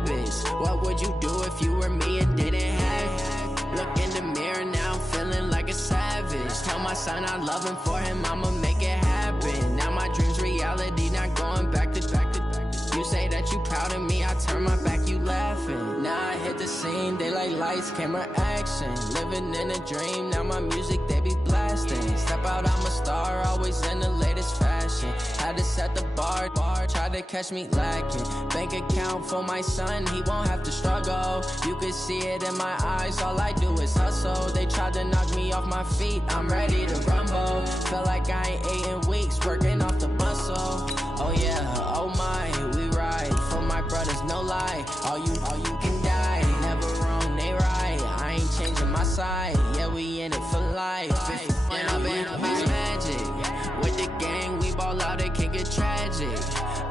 habits. What would you do if you were me and didn't have? Look in the mirror now, I'm feeling like a savage. Tell my son I love him, for him I'ma make it happen. Now my dream's reality, not going back to. You say that you proud of me, I turn my back, you laughing. Now I hit the scene, they like lights, camera, action. Living in a dream, now my music they be blasting. Step out, I'm a star, always in the latest fashion. Had to set the bar, tried to catch me lacking. Bank account for my son, he won't have to struggle. You could see it in my eyes, all I do is hustle. They tried to knock me off my feet, I'm ready to rumble. Feel like I ain't ate in weeks, working off the muscle. Oh yeah, oh my, we ride for my brothers, no lie. All you can die, never wrong, they right. I ain't changing my side, yeah, we in it for life. And I've been magic with the gang, we ball out, it can get tragic.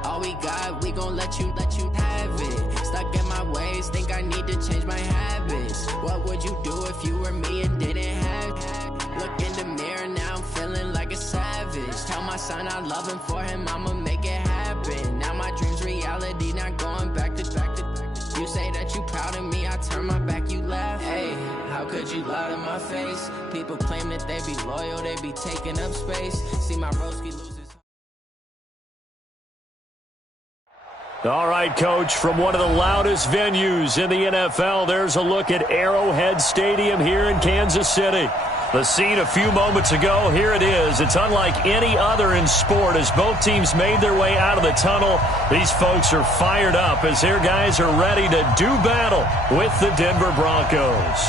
All we got, we gon' let you have it. Stuck in my ways, think I need to change my habits. What would you do if you were me and didn't have? Look in the mirror now, I'm feeling like a savage. Tell my son I love him, for him I'ma make it happen. Now my dream's reality, not going back to. You say that you proud of me, I turn my back, you laugh. Hey, how could you lie to my face? People claim that they be loyal, they be taking up space. See my broski lose his... All right, Coach, from one of the loudest venues in the NFL, there's a look at Arrowhead Stadium here in Kansas City. The scene a few moments ago, here it is. It's unlike any other in sport as both teams made their way out of the tunnel. These folks are fired up as their guys are ready to do battle with the Denver Broncos.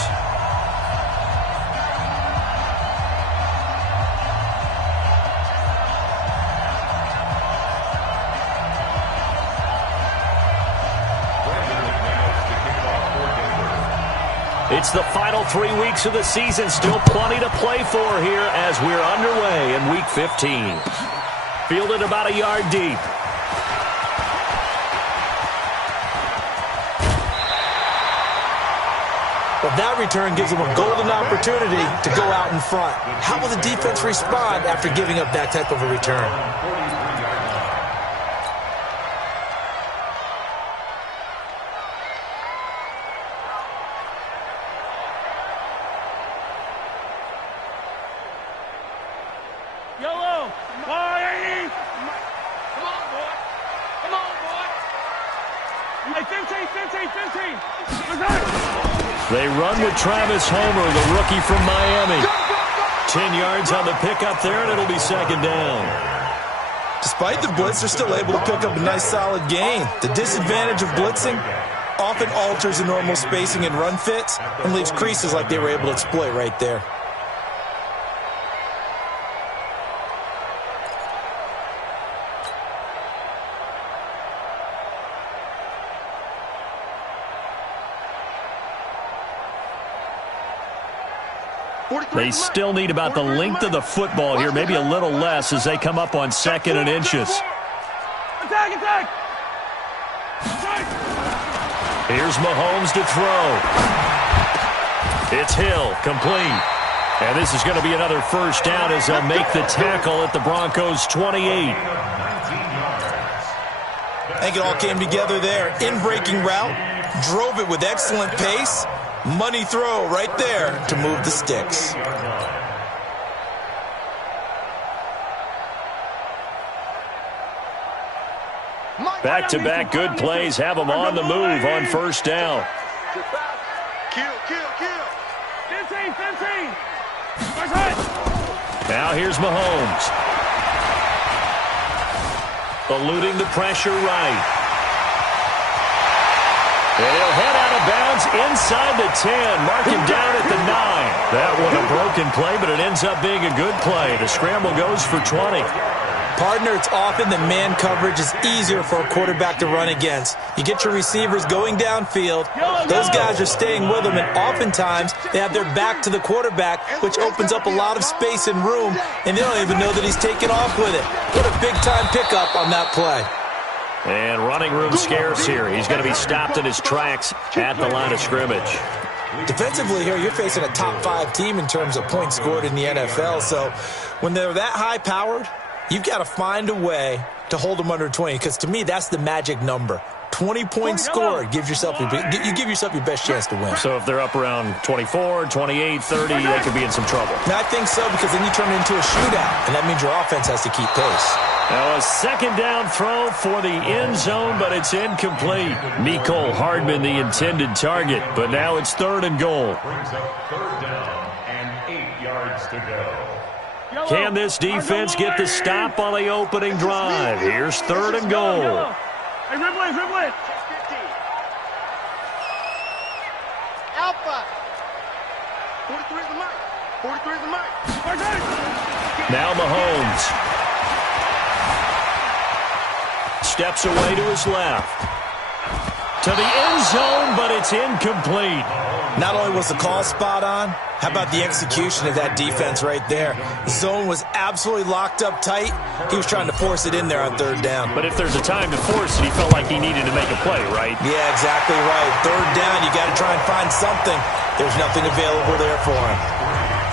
It's the final 3 weeks of the season. Still plenty to play for here as we're underway in Week 15. Fielded about a yard deep. Well, that return gives them a golden opportunity to go out in front. How will the defense respond after giving up that type of a return? They run with Travis Homer, the rookie from Miami. 10 yards on the pickup there, and it'll be second down. Despite the blitz, they're still able to pick up a nice solid gain. The disadvantage of blitzing often alters the normal spacing and run fits and leaves creases like they were able to exploit right there. They still need about the length of the football here, maybe a little less as they come up on 2nd and inches. Attack! Here's Mahomes to throw. It's Hill, complete. And this is going to be another first down as they'll make the tackle at the Broncos' 28. I think it all came together there. In-breaking route, drove it with excellent pace. Money throw right there to move the sticks. Back-to-back good plays have them on the move on first down. Kill. 15. Now here's Mahomes. Eluding the pressure right. And he'll head out of bounds inside the 10. Mark him down at the 9. That one a broken play, but it ends up being a good play. The scramble goes for 20. Partner, it's often that man coverage is easier for a quarterback to run against. You get your receivers going downfield. Those guys are staying with them, and oftentimes they have their back to the quarterback, which opens up a lot of space and room, and they don't even know that he's taking off with it. What a big-time pickup on that play. And running room scarce here. He's going to be stopped in his tracks at the line of scrimmage. Defensively here, you're facing a top 5 team in terms of points scored in the NFL. So when they're that high-powered, you've got to find a way to hold them under 20, because to me, that's the magic number. 20-point score gives yourself you give yourself your best chance to win. So if they're up around 24, 28, 30, they could be in some trouble. And I think so, because then you turn it into a shootout, and that means your offense has to keep pace. Now a second down throw for the end zone, but it's incomplete. Mecole Hardman, the intended target, but now it's 3rd and goal. Brings up 3rd down and 8 yards to go. Can this defense get the stop on the opening drive? Here's 3rd and goal. Hey, dribble it. Alpha. 43 is the mic. 43 is the mic. Now Mahomes steps away to his left. To the end zone, but it's incomplete. Not only was the call spot on, how about the execution of that defense right there? The zone was absolutely locked up tight. He was trying to force it in there on 3rd down. But if there's a time to force it, he felt like he needed to make a play, right? Yeah, exactly right. 3rd down, you got to try and find something. There's nothing available there for him.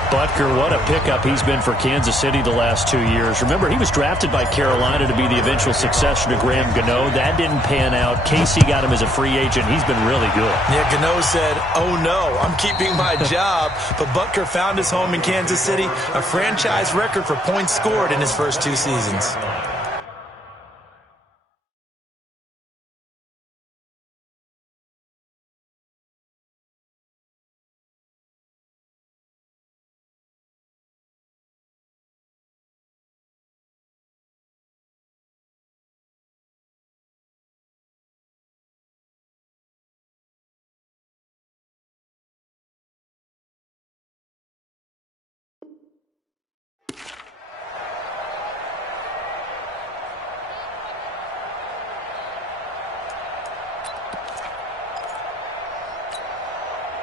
Butker, what a pickup he's been for Kansas City the last 2 years. Remember, he was drafted by Carolina to be the eventual successor to Graham Gano. That didn't pan out. Casey got him as a free agent. He's been really good. Yeah, Gano said, oh no, I'm keeping my job. But Butker found his home in Kansas City, a franchise record for points scored in his first 2 seasons.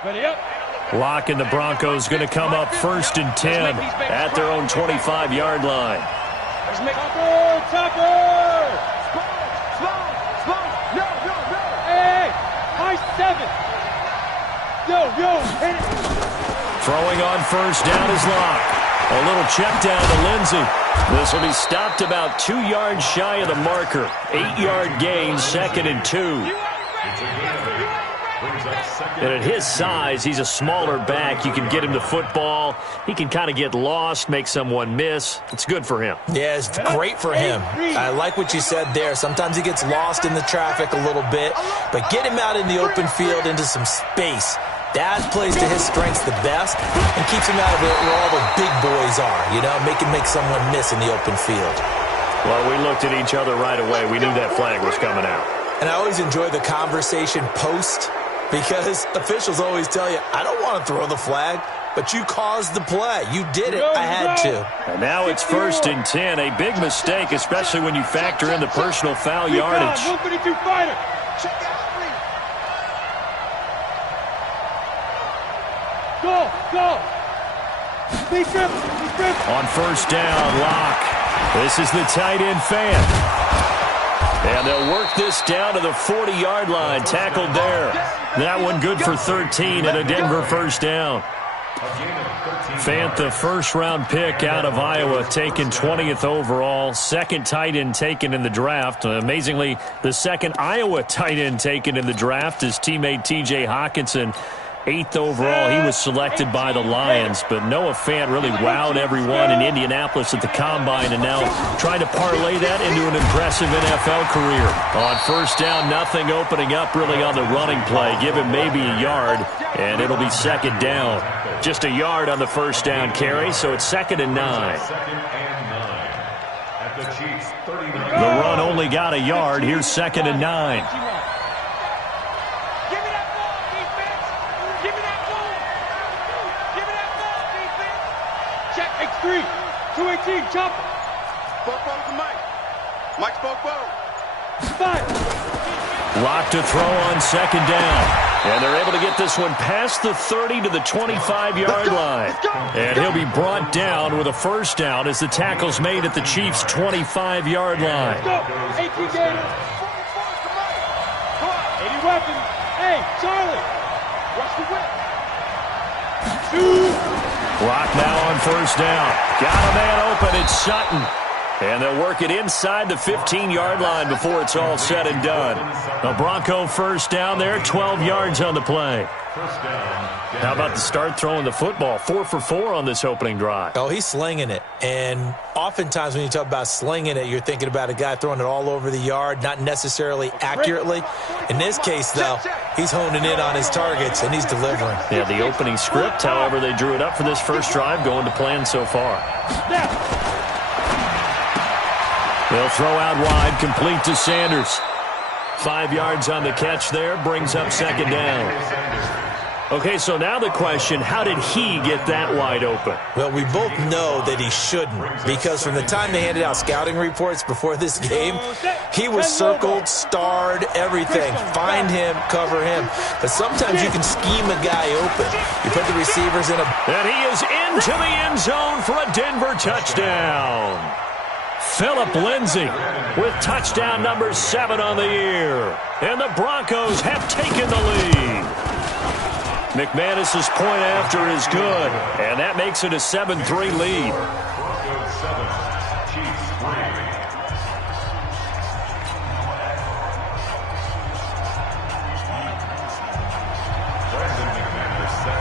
Ready up. Locke and the Broncos going to come up 1st and 10 at their own 25-yard line. Let's make Topper! Slow! No! Hey! High 7! Yo! Hit it! Throwing on 1st down is Locke. A little check down to Lindsey. This will be stopped about 2 yards shy of the marker. 8-yard gain, 2nd and 2. And at his size, he's a smaller back. You can get him the football. He can kind of get lost, make someone miss. It's good for him. Yeah, it's great for him. I like what you said there. Sometimes he gets lost in the traffic a little bit, but get him out in the open field into some space. That plays to his strengths the best and keeps him out of it where all the big boys are, make him make someone miss in the open field. Well, we looked at each other right away. We knew that flag was coming out. And I always enjoy the conversation post, because officials always tell you, I don't want to throw the flag, but you caused the play. You did it. I had to. And now it's 1st and 10. A big mistake, especially when you factor in the personal foul yardage. 152 fighter. Check out. Go. Be trip. On 1st down, Locke. This is the tight end fan. And they'll work this down to the 40-yard line. Tackled there. That one good for 13 and a Denver 1st down. Fant, the 1st-round pick out of Iowa, taken 20th overall. 2nd tight end taken in the draft. Amazingly, the 2nd Iowa tight end taken in the draft is teammate T.J. Hawkinson. 8th overall, he was selected by the Lions, but Noah Fant really wowed everyone in Indianapolis at the Combine, and now trying to parlay that into an impressive NFL career. On 1st down, nothing opening up really on the running play. Give him maybe a yard, and it'll be 2nd down. Just a yard on the 1st down carry, so it's 2nd and 9. The run only got a yard. Here's 2nd and 9. Check X3. 218, chopper. Spoke to Mike. Mike spoke. 5. Locke to throw on 2nd down. And they're able to get this one past the 30 to the 25-yard line. And he'll be brought down with a 1st down as the tackle's made at the Chiefs' 25-yard line. Let's go. 18 Gators. 80 weapons. Hey, Charlie. Watch the whip. 2. Locke now on 1st down. Got a man open. It's Sutton. And they'll work it inside the 15-yard line before it's all said and done. A Bronco first down there, 12 yards on the play. How about the start throwing the football? 4 for 4 on this opening drive. Oh, he's slinging it. And oftentimes when you talk about slinging it, you're thinking about a guy throwing it all over the yard, not necessarily accurately. In this case, though, he's honing in on his targets, and he's delivering. Yeah, the opening script, however, they drew it up for this first drive, going to plan so far. They'll throw out wide, complete to Sanders. 5 yards on the catch there, brings up second down. Okay, so now the question, how did he get that wide open? Well, we both know that he shouldn't, because from the time they handed out scouting reports before this game, he was circled, starred, everything. Find him, cover him. But sometimes you can scheme a guy open. You put the receivers in a... And he is into the end zone for a Denver touchdown. Phillip Lindsay with touchdown number 7 on the year. And the Broncos have taken the lead. McManus's point after is good, and that makes it a 7-3 lead. Broncos 7, Chiefs 3.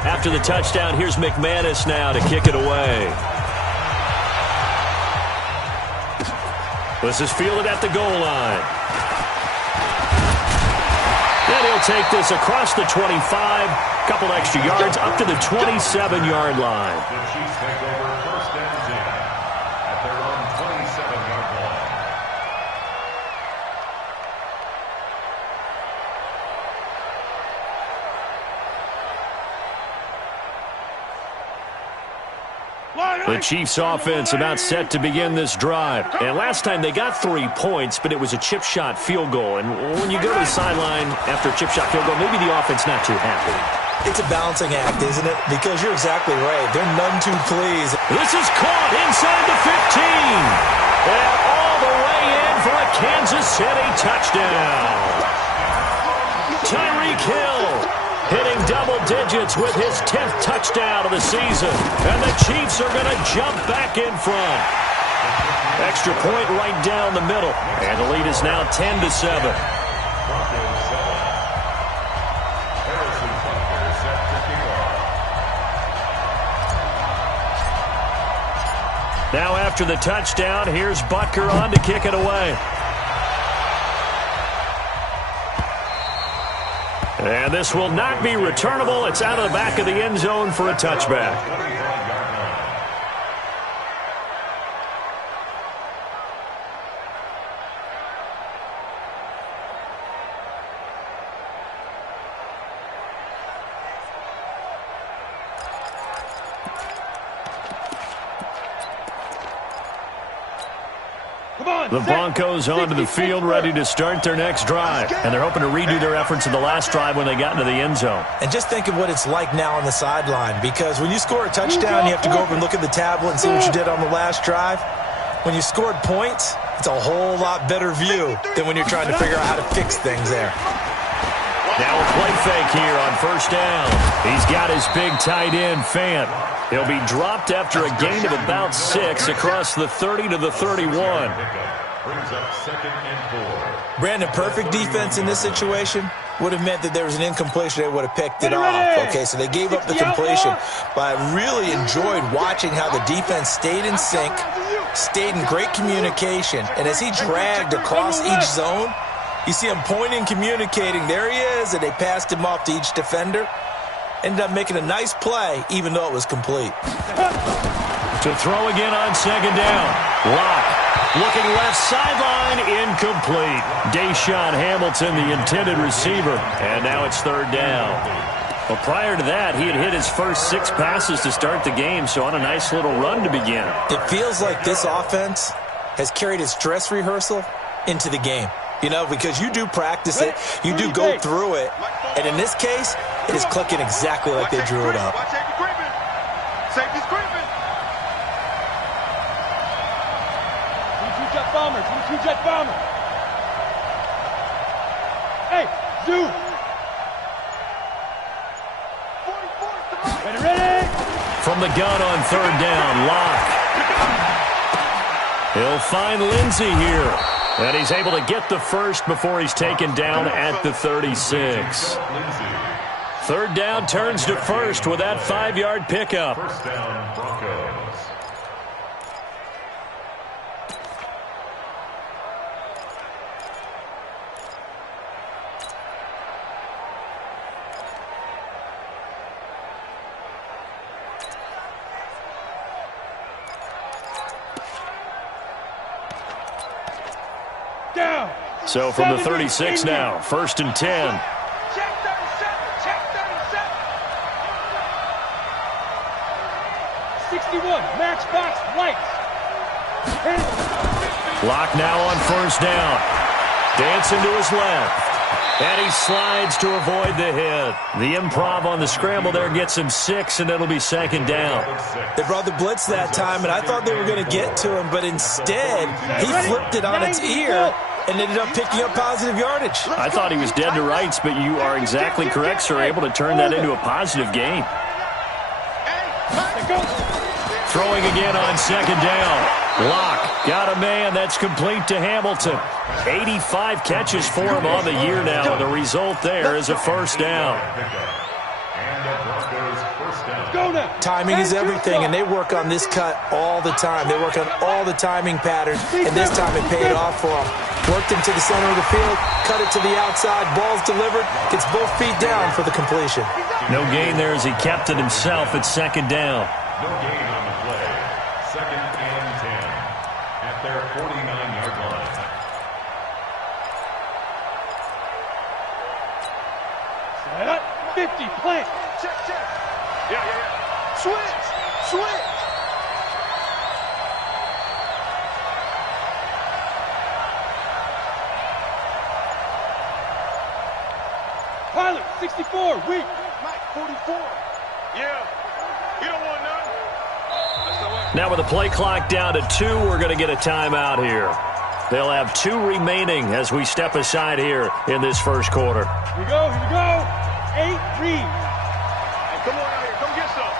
After the touchdown, here's McManus now to kick it away. This is fielded at the goal line. And he'll take this across the 25, couple extra yards, up to the 27-yard line. The Chiefs take over first and 10 at their own 27-yard line. The Chiefs offense about set to begin this drive. And last time they got 3 points, but it was a chip shot field goal. And when you go to the sideline after a chip shot field goal, maybe the offense not too happy. It's a balancing act, isn't it? Because you're exactly right. They're none too pleased. This is caught inside the 15. And all the way in for a Kansas City touchdown. Tyreek Hill hitting double digits with his 10th touchdown of the season. And the Chiefs are going to jump back in front. Extra point right down the middle. And the lead is now 10-7. Now after the touchdown, here's Butker on to kick it away. And this will not be returnable. It's out of the back of the end zone for a touchback. The Broncos onto the field, ready to start their next drive. And they're hoping to redo their efforts in the last drive when they got into the end zone. And just think of what it's like now on the sideline, because when you score a touchdown, you have to go over and look at the tablet and see what you did on the last drive. When you scored points, it's a whole lot better view than when you're trying to figure out how to fix things there. Now a play fake here on first down. He's got his big tight end, Fant. He'll be dropped after a gain of about 6 across the 30 to the 31. Brings up second and 4. Brandon, perfect defense in this situation would have meant that there was an incompletion. They would have picked it off. Okay, so they gave up the completion. But I really enjoyed watching how the defense stayed in sync, stayed in great communication. And as he dragged across each zone, you see him pointing, communicating. There he is, and they passed him off to each defender. Ended up making a nice play, even though it was complete. To throw again on second down. Lock. Looking left sideline, incomplete. Deshaun Hamilton, the intended receiver. And now it's third down. Well, prior to that, he had hit his first 6 passes to start the game, so on a nice little run to begin. It feels like this offense has carried its dress rehearsal into the game. You know, because you do practice it, you do go through it, and in this case, it is clicking exactly like they drew it up. Safety's creeping. 22-jet bomber, 22-jet bomber. Hey, Zoo. 44. Ready? From the gun on third down, Lock. He'll find Lindsey here. And he's able to get the first before he's taken down at the 36. Third down turns to first with that 5-yard pickup. First down, Broncos. So from the 36 now, 1st and 10. Check 37. Check 37. 61. Matchbox lights. Lock now on 1st down. Dancing to his left. And he slides to avoid the hit. The improv on the scramble there gets him 6, and it'll be 2nd down. They brought the blitz that time, and I thought they were going to get to him, but instead he flipped it on its ear and ended up picking up positive yardage. I thought he was dead to rights, but you are exactly correct, sir. Able to turn that into a positive gain. Throwing again on 2nd down. Lock got a man. That's complete to Hamilton. 85 catches for him on the year now, and the result there is a 1st down. Timing is everything, and they work on this cut all the time. They work on all the timing patterns, and this time it paid off for them. Worked him to the center of the field, cut it to the outside, ball's delivered, gets both feet down for the completion. No gain there as he kept it himself at 2nd down. No gain on the play. 2nd and 10 at their 49-yard line. Set up. 50. Plant. Check, check. Yeah. Switch. Pilot. 64. Weak. Mike, 44. Yeah. You don't want none. Now with the play clock down to 2, we're going to get a timeout here. They'll have 2 remaining as we step aside here in this 1st quarter. Here we go. 8 read. Hey, come on out here. Come get some.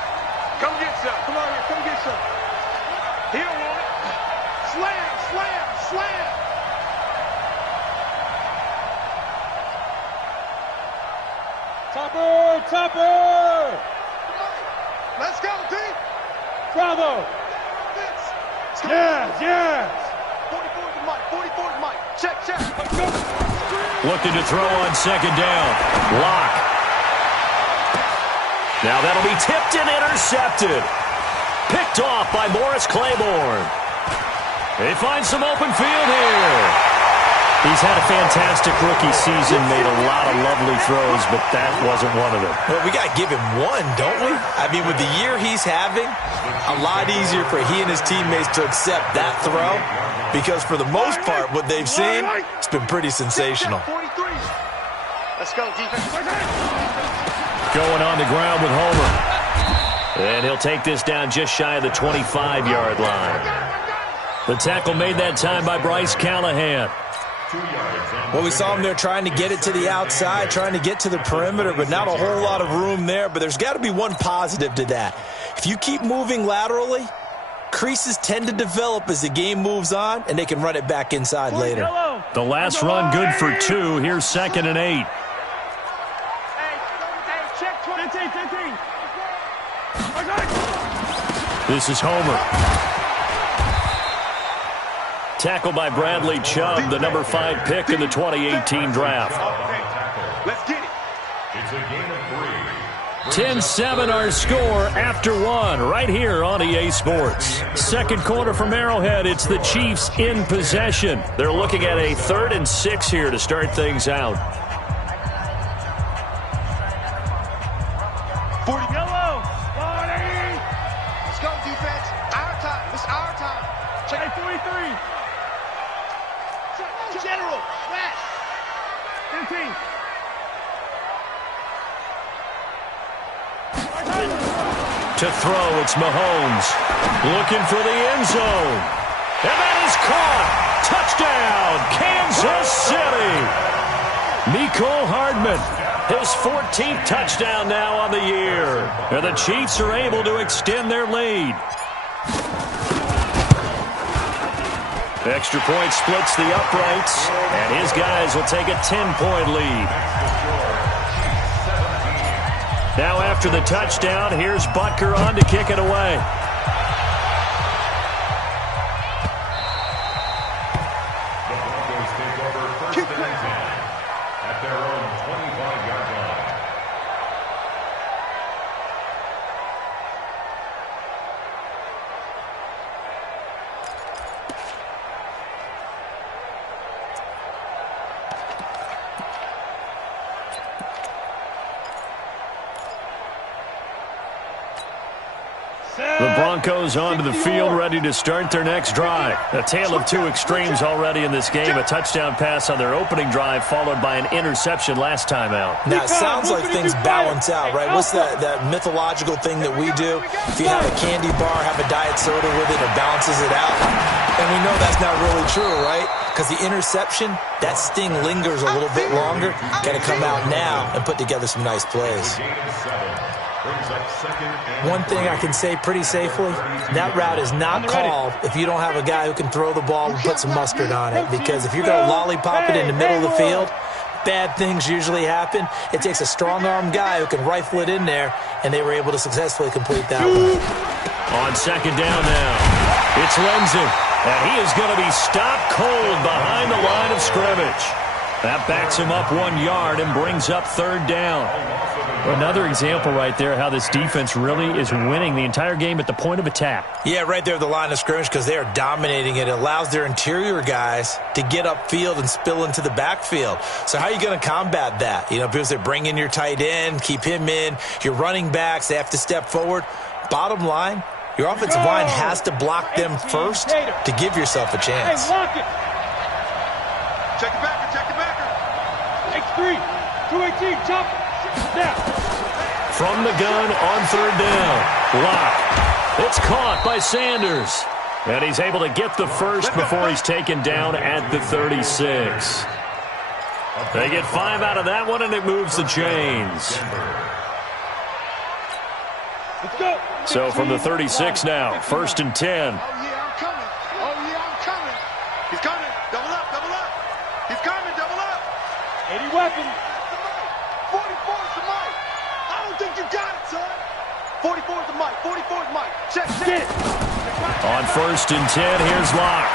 Come get some. Come on here. Come get some. He don't want it. Slam. Topper. Let's go, D. Bravo. Yes. 44 to Mike. 44 to Mike. Check. Looking to throw on 2nd down. Lock. Now that'll be tipped and intercepted. Picked off by Morris Claiborne. They find some open field here. He's had a fantastic rookie season, made a lot of lovely throws, but that wasn't one of them. Well, we got to give him one, don't we? I mean, with the year he's having, a lot easier for he and his teammates to accept that throw because for the most part, what they've seen, it's been pretty sensational. 43. Let's go, defense. Going on the ground with Homer. And he'll take this down just shy of the 25-yard line. The tackle made that time by Bryce Callahan. Well, we saw him there trying to get it to the outside, trying to get to the perimeter, but not a whole lot of room there. But there's got to be one positive to that. If you keep moving laterally, creases tend to develop as the game moves on, and they can run it back inside later. The last run good for 2. Here's 2nd and 8. Check 15. This is Homer. Tackled by Bradley Chubb, the number 5 pick in the 2018 draft. Let's get it. It's a gain of 10-7 our score after 1 right here on EA Sports. 2nd quarter from Arrowhead. It's the Chiefs in possession. They're looking at a 3rd and 6 here to start things out. 40. Yellow. 40. Let's go, defense. Our time. It's our time. Check 43. General. Fast. 15. To throw, it's Mahomes. Looking for the end zone. And that is caught. Touchdown, Kansas City. Mecole Hardman, his 14th touchdown now on the year. And the Chiefs are able to extend their lead. Extra point splits the uprights, and his guys will take a 10-point lead. Now after the touchdown, here's Butker on to kick it away. The Broncos take over first and 10 at their own 25-yard line. The Broncos onto the field, ready to start their next drive. A tale of two extremes already in this game. A touchdown pass on their opening drive, followed by an interception last time out. Now, it sounds like things balance out, right? What's that mythological thing that we do? If you have a candy bar, have a diet soda with it, it balances it out. And we know that's not really true, right? Because the interception, that sting lingers a little bit longer. Got to come out now and put together some nice plays. One thing I can say pretty safely, that route is not called if you don't have a guy who can throw the ball and put some mustard on it. Because if you're going to lollipop it in the middle of the field, bad things usually happen. It takes a strong-armed guy who can rifle it in there, and they were able to successfully complete that one. On second down now, it's Lindsey, and he is going to be stopped cold behind the line of scrimmage. That backs him up 1 yard and brings up third down. Another example right there how this defense really is winning the entire game at the point of attack. Yeah, right there at the line of scrimmage because they are dominating it. It allows their interior guys to get upfield and spill into the backfield. So how are you going to combat that? You know, because they bring in your tight end, keep him in. Your running backs, they have to step forward. Bottom line, your offensive line has to block them first to give yourself a chance. Hey, lock it. Check the backer, check the backer. X3, 218, jump. Now. From the gun on third down. Lock. It's caught by Sanders. And he's able to get the first before he's taken down at the 36. They get 5 out of that one, and it moves the chains. Let's go. So from the 36 now, first and 10. Oh, yeah, I'm coming. Oh, yeah, I'm coming. He's coming. Double up, double up. He's coming, double up. 80 weapons. 44 is the mic. I don't think you got it, son. 44 is the mic. 44 is the mic. Check, check. On first and 10, here's Locke.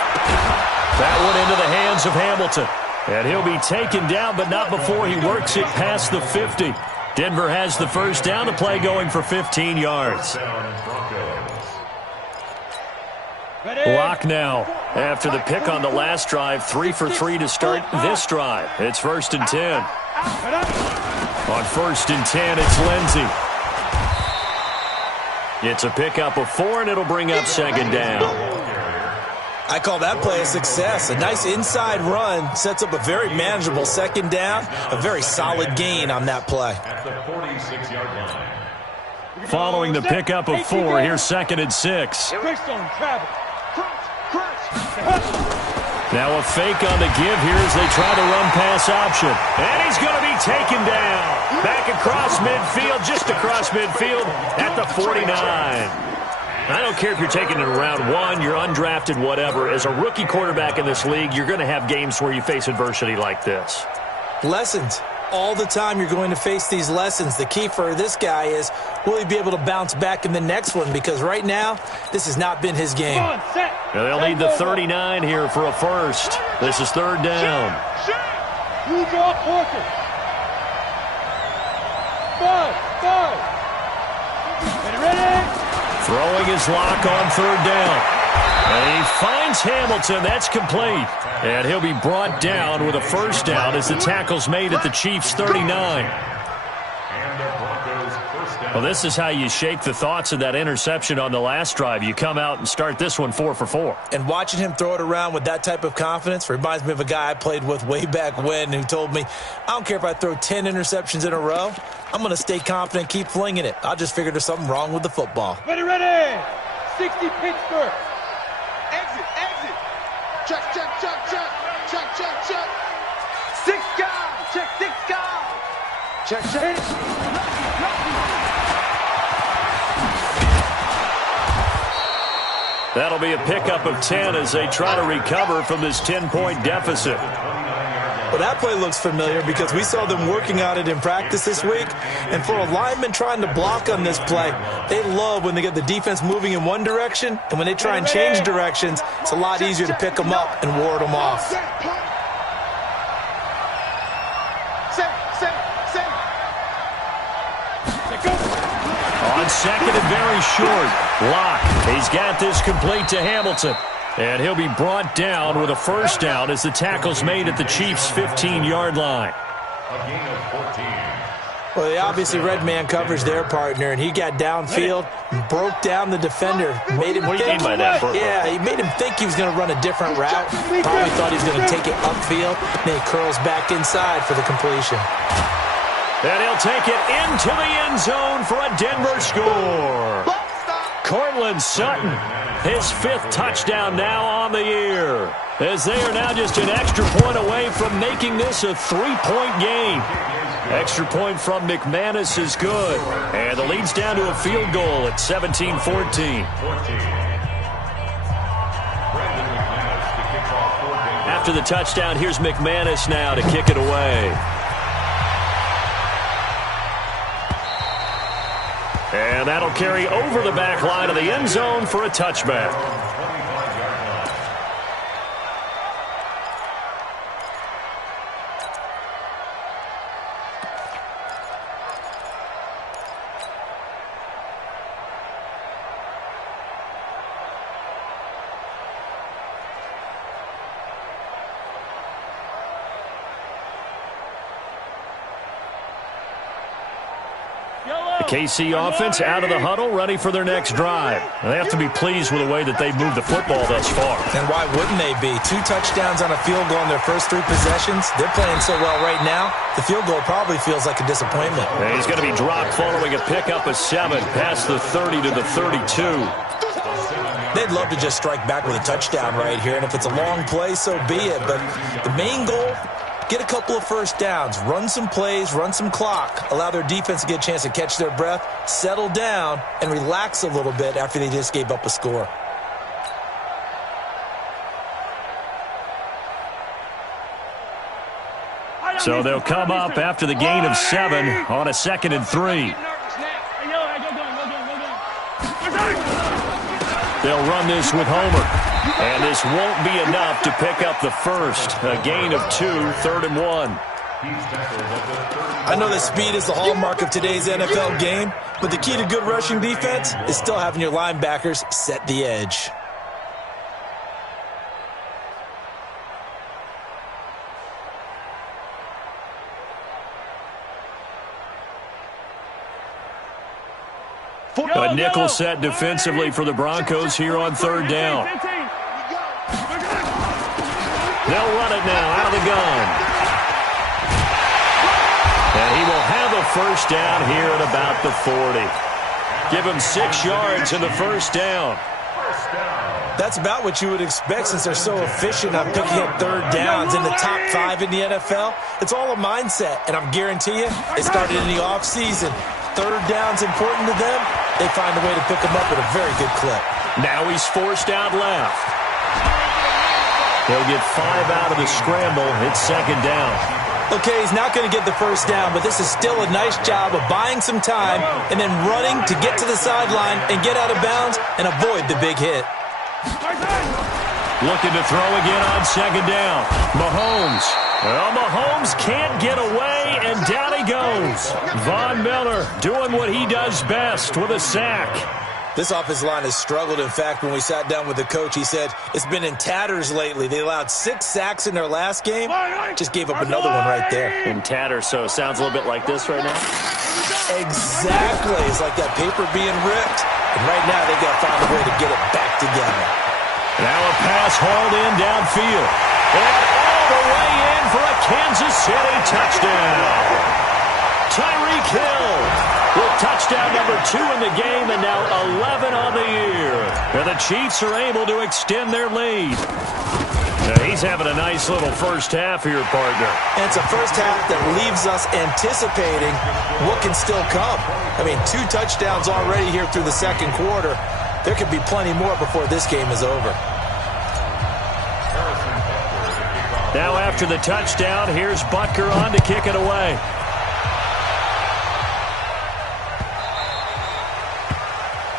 That one into the hands of Hamilton. And he'll be taken down, but not before he works it past the 50. Denver has the first down, the play going for 15 yards. Locke now, after the pick on the last drive, 3 for 3 to start this drive. It's first and 10. On first and 10, it's Lindsey. It's a pickup of 4, and it'll bring up second down. I call that play a success. A nice inside run sets up a very manageable second down. A very solid gain on that play. At the 46-yard line. Following the pickup of 4, here's second and 6. Now a fake on the give here as they try the run-pass option. And he's going to be taken down. Back across midfield, just across midfield at the 49. I don't care if you're taking it in round 1, you're undrafted, whatever. As a rookie quarterback in this league, you're going to have games where you face adversity like this. Lessons. All the time you're going to face these lessons. The key for this guy is, will he be able to bounce back in the next one? Because right now, this has not been his game. Now they'll need the 39 here for a first. This is third down. Use off Porter. 5. Ready? Throwing his Lock on third down. And he finds Hamilton. That's complete. And he'll be brought down with a first down as the tackle's made at the Chiefs' 39. Well, this is how you shake the thoughts of that interception on the last drive. You come out and start this one 4 for 4. And watching him throw it around with that type of confidence reminds me of a guy I played with way back when who told me, I don't care if I throw 10 interceptions in a row. I'm going to stay confident, keep flinging it. I just figured there's something wrong with the football. Ready. 60 Pittsburgh. Exit. Check. 6 guys. Check 6 guys. Check. That'll be a pickup of 10 as they try to recover from this 10-point deficit. Well, that play looks familiar because we saw them working on it in practice this week. And for a lineman trying to block on this play, they love when they get the defense moving in one direction. And when they try and change directions, it's a lot easier to pick them up and ward them off. On second and very short. Locke. He's got this complete to Hamilton. And he'll be brought down with a first down as the tackle's made at the Chiefs' 15-yard line. A gain of 14. Well, they obviously read man coverage their partner, and he got downfield, broke down the defender, made him What do you mean by that, Burko? Yeah, he made him think he was going to run a different route. Probably thought he was going to take it upfield. Then he curls back inside for the completion. And he'll take it into the end zone for a Denver score. Cortland Sutton, his 5th touchdown now on the year, as they are now just an extra point away from making this a 3-point game. Extra point from McManus is good, and the lead's down to a field goal at 17-14. After the touchdown, here's McManus now to kick it away. And that'll carry over the back line of the end zone for a touchback. KC offense out of the huddle, ready for their next drive. They have to be pleased with the way that they've moved the football thus far. And why wouldn't they be? 2 touchdowns on a field goal in their first 3 possessions. They're playing so well right now, the field goal probably feels like a disappointment. And he's going to be dropped following a pickup of 7 past the 30 to the 32. They'd love to just strike back with a touchdown right here, and if it's a long play, so be it. But the main goal, get a couple of first downs, run some plays, run some clock, allow their defense to get a chance to catch their breath, settle down, and relax a little bit after they just gave up a score. So they'll come up after the gain of 7 on a 2nd and 3. They'll run this with Homer. And this won't be enough to pick up the first. A gain of 2, 3rd and 1. I know that speed is the hallmark of today's NFL game, but the key to good rushing defense is still having your linebackers set the edge. A nickel set defensively for the Broncos here on 3rd down. They'll run it now out of the gun. And he will have a first down here at about the 40. Give him 6 yards in the first down. That's about what you would expect since they're so efficient on picking up 3rd downs in the top 5 in the NFL. It's all a mindset, and I'm guarantee you it started in the offseason. 3rd down's important to them. They find a way to pick them up at a very good clip. Now he's forced out left. He'll get 5 out of the scramble. It's 2nd down. Okay, he's not going to get the first down, but this is still a nice job of buying some time and then running to get to the sideline and get out of bounds and avoid the big hit. Looking to throw again on 2nd down. Mahomes. Well, Mahomes can't get away, and down he goes. Von Miller doing what he does best with a sack. This offensive line has struggled. In fact, when we sat down with the coach, he said it's been in tatters lately. They allowed 6 sacks in their last game. Just gave up another one right there. In tatters, so it sounds a little bit like this right now? Exactly. It's like that paper being ripped. And right now, they got to find a way to get it back together. Now a pass hauled in downfield. And all the way in for a Kansas City touchdown. Tyreek Hill with touchdown number 2 in the game and now 11 on the year. And the Chiefs are able to extend their lead. Now he's having a nice little first half here, partner. And it's a first half that leaves us anticipating what can still come. I mean, 2 touchdowns already here through the second quarter. There could be plenty more before this game is over. Now after the touchdown, here's Butker on to kick it away.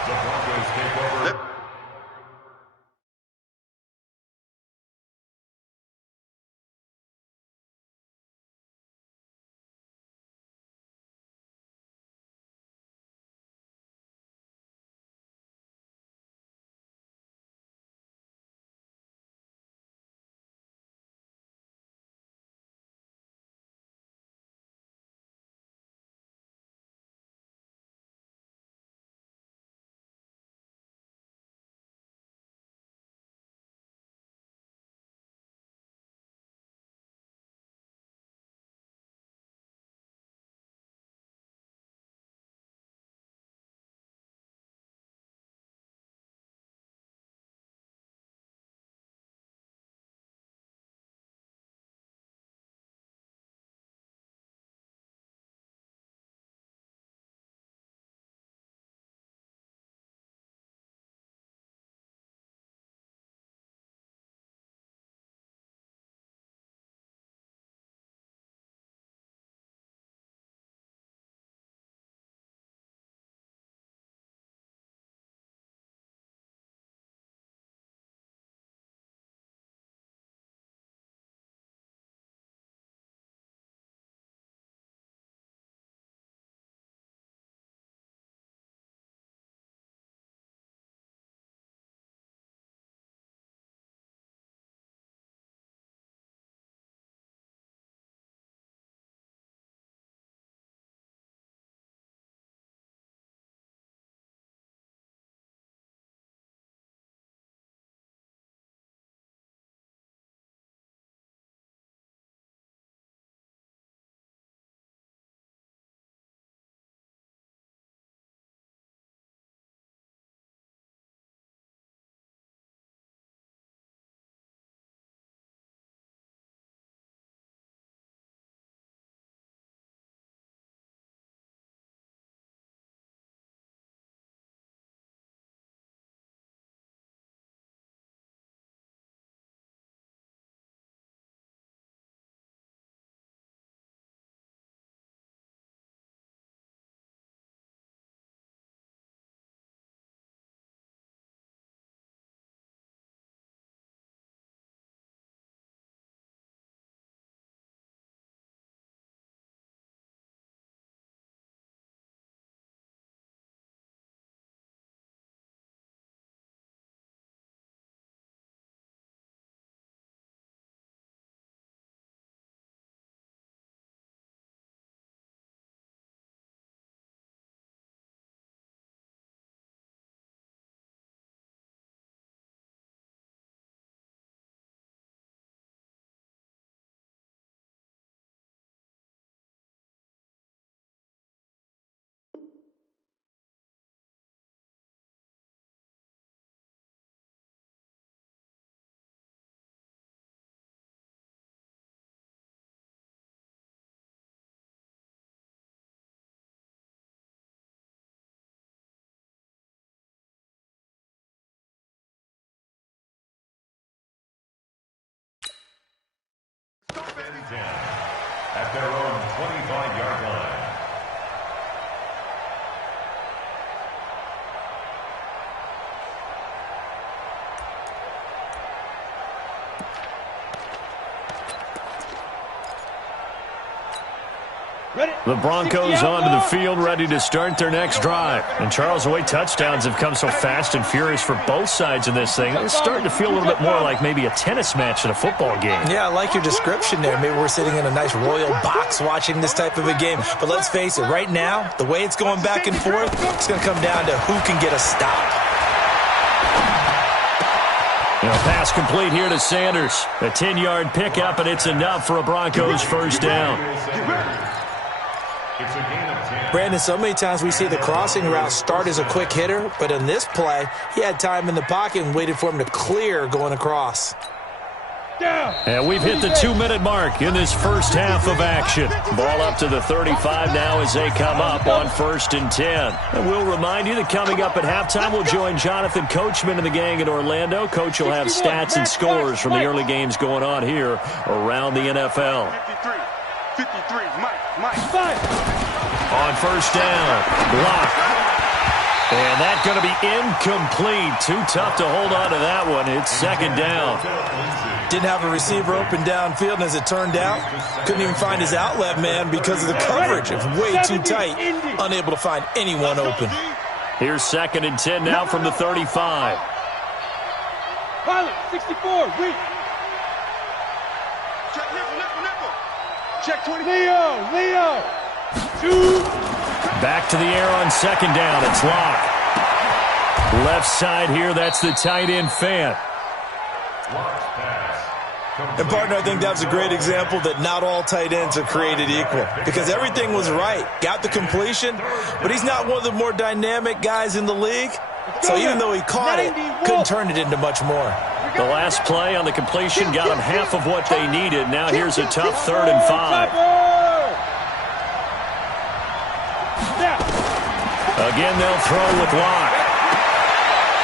The Broncos take over. At their own 25-yard line. The Broncos onto the field, ready to start their next drive. And Charles, the way touchdowns have come so fast and furious for both sides of this thing, it's starting to feel a little bit more like maybe a tennis match at a football game. Yeah, I like your description there. Maybe we're sitting in a nice royal box watching this type of a game. But let's face it, right now, the way it's going back and forth, it's going to come down to who can get a stop. Pass complete here to Sanders. A 10-yard pickup, and it's enough for a Broncos first down. Brandon, so many times we see the crossing route start as a quick hitter, but in this play, he had time in the pocket and waited for him to clear going across. And we've hit the 2-minute mark in this first half of action. Ball up to the 35 now as they come up on 1st and 10. And we'll remind you that coming up at halftime, we'll join Jonathan Coachman and the gang in Orlando. Coach will have stats and scores from the early games going on here around the NFL. 53, Mike. On 1st down, block. And that's going to be incomplete. Too tough to hold on to that one. It's 2nd down. Didn't have a receiver open downfield, and as it turned out, couldn't even find his outlet man because of the coverage. It was way too tight, unable to find anyone open. Here's 2nd and 10 now from the 35. Pilot, 64, weak. Check nickel. Check 20. Leo. 2. Back to the air on 2nd down. It's Locke. Left side here, that's the tight end Fant. And, partner, I think that was a great example that not all tight ends are created equal because everything was right. Got the completion, but he's not one of the more dynamic guys in the league. So even though he caught it, couldn't turn it into much more. The last play on the completion got him half of what they needed. Now here's a tough 3rd and 5. Again, they'll throw with Locke.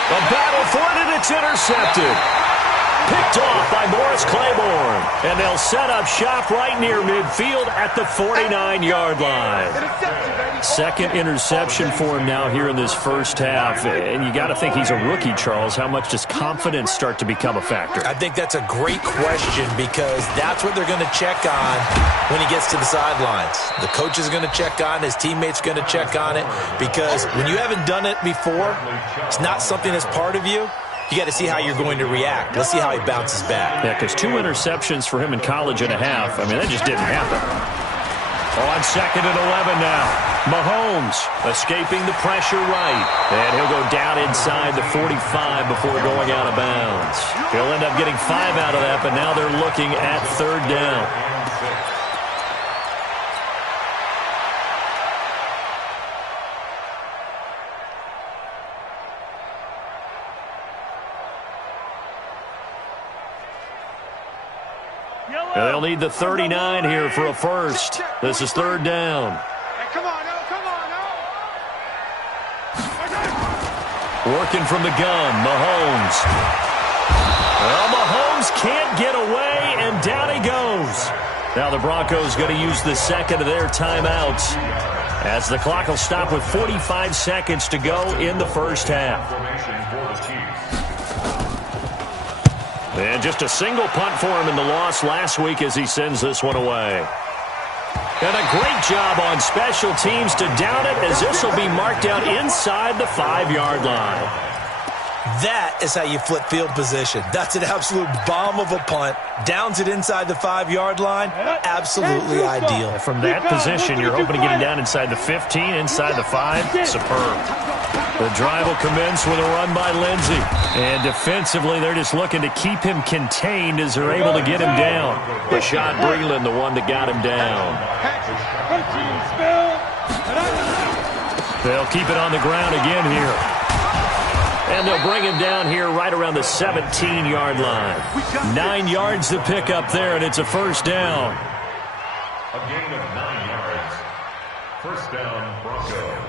A battle for it, and it's intercepted. Picked off by Morris Claiborne. And they'll set up shop right near midfield at the 49-yard line. 2nd interception for him now here in this first half. And you got to think he's a rookie, Charles. How much does confidence start to become a factor? I think that's a great question because that's what they're going to check on when he gets to the sidelines. The coach is going to check on it. His teammates are going to check on it because when you haven't done it before, it's not something that's part of you. You got to see how you're going to react. Let's see how he bounces back. Yeah, because 2 interceptions for him in college and a half. I mean, that just didn't happen. On 2nd and 11 now. Mahomes escaping the pressure right. And he'll go down inside the 45 before going out of bounds. He'll end up getting 5 out of that, but now they're looking at 3rd down. And they'll need the 39 here for a first. This is 3rd down. Hey, come on, now. Working from the gun, Mahomes. Well, Mahomes can't get away, and down he goes. Now the Broncos going to use the 2nd of their timeouts as the clock will stop with 45 seconds to go in the first half. And just a single punt for him in the loss last week as he sends this one away. And a great job on special teams to down it as this will be marked out inside the 5-yard line. That is how you flip field position. That's an absolute bomb of a punt. Downs it inside the 5-yard line. Absolutely ideal. From that position, you're hoping to get him down inside the 15, inside the 5. Superb. The drive will commence with a run by Lindsey. And defensively, they're just looking to keep him contained as they're able to get him down. Rashad Breeland, the one that got him down. They'll keep it on the ground again here. And they'll bring him down here right around the 17-yard line. 9 yards to pick up there, and it's a first down. A gain of 9 yards. First down, Broncos.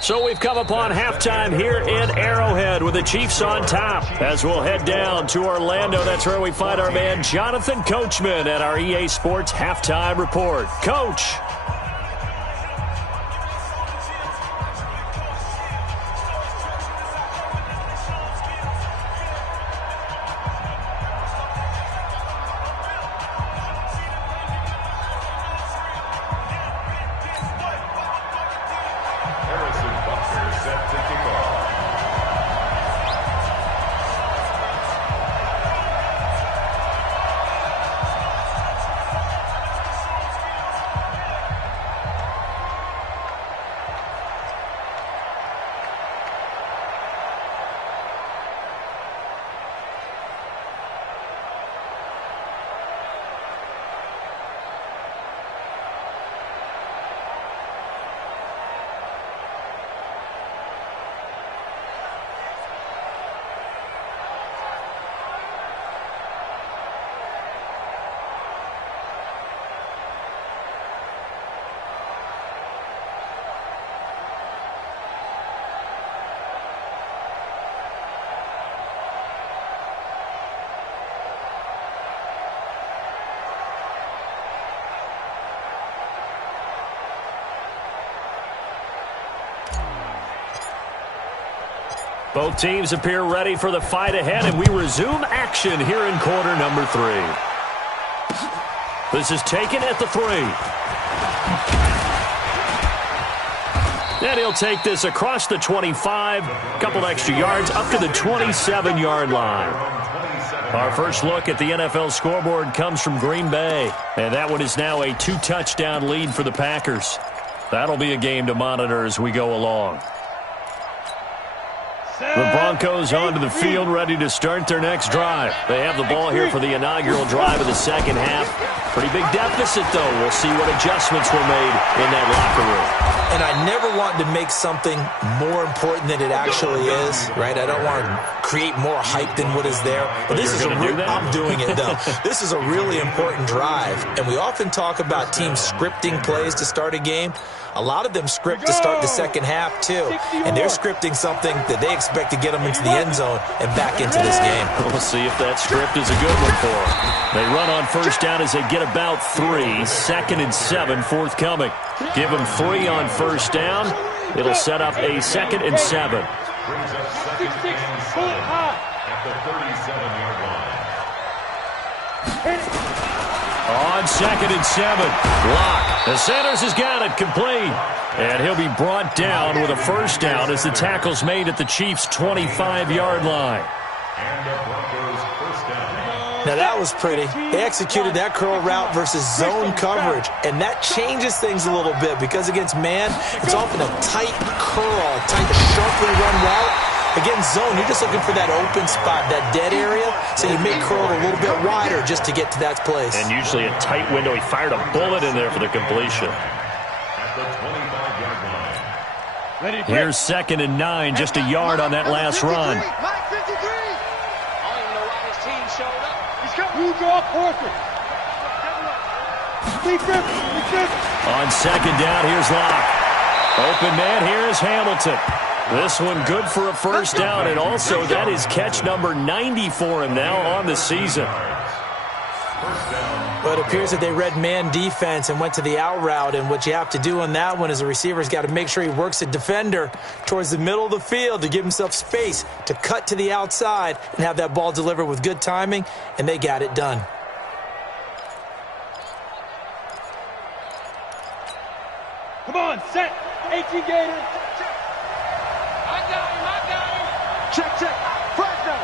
So we've come upon halftime here in Arrowhead with the Chiefs on top. As we'll head down to Orlando, that's where we find our man Jonathan Coachman at our EA Sports Halftime Report. Coach. Both teams appear ready for the fight ahead, and we resume action here in quarter number 3. This is taken at the 3. And he'll take this across the 25, a couple extra yards, up to the 27-yard line. Our first look at the NFL scoreboard comes from Green Bay, and that one is now a 2-touchdown lead for the Packers. That'll be a game to monitor as we go along. The Broncos onto the field, ready to start their next drive. They have the ball here for the inaugural drive of the second half. Pretty big deficit, though. We'll see what adjustments were made in that locker room. And I never want to make something more important than it actually is, right? I don't want to create more hype than what is there. But this is I'm doing it, though. This is a really important drive. And we often talk about teams scripting plays to start a game. A lot of them script to start the second half, too. And they're scripting something that they expect to get them into the end zone and back into this game. We'll see if that script is a good one for them. They run on first down as they get about 3. 2nd and 7 forthcoming. Give them 3 on first down. It'll set up a 2nd and 7. Brings up 2nd and 7 at the 37-yard line. On 2nd and 7, Locke. The Sanders has got it complete. And he'll be brought down with a first down as the tackle's made at the Chiefs' 25-yard line. And the Broncos first down. Now that was pretty. They executed that curl route versus zone coverage. And that changes things a little bit because against man, it's often a tight curl, tight, sharply run route. Against zone, you're just looking for that open spot, that dead area, so you make curl a little bit wider just to get to that place. And usually a tight window. He fired a bullet in there for the completion. At the 25-yard line. Here's 2nd and 9, just a yard on that last run. On 2nd down, here's Locke. Open man, here is Hamilton. This one good for a first down, and also that is catch number 90 for him now on the season. But it appears that they read man defense and went to the out route, and what you have to do on that one is the receiver's got to make sure he works a defender towards the middle of the field to give himself space to cut to the outside and have that ball delivered with good timing, and they got it done. Come on, set. 18 Gators. Check. Frag down.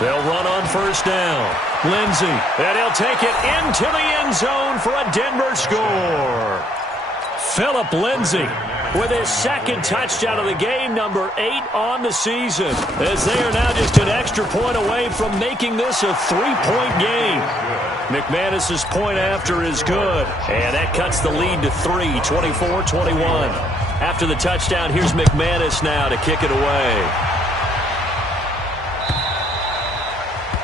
They'll run on first down. Lindsey, and he'll take it into the end zone for a Denver score. Phillip Lindsey with his 2nd touchdown of the game, number 8 on the season, as they are now just an extra point away from making this a 3-point game. McManus's point after is good, and that cuts the lead to 3, 24-21. After the touchdown, here's McManus now to kick it away.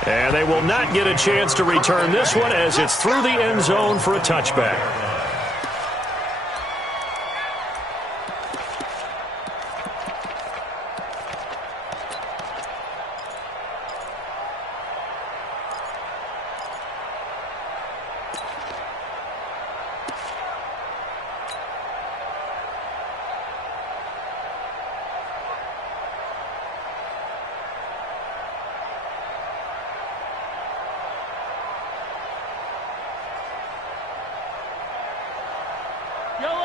And they will not get a chance to return this one as it's through the end zone for a touchback.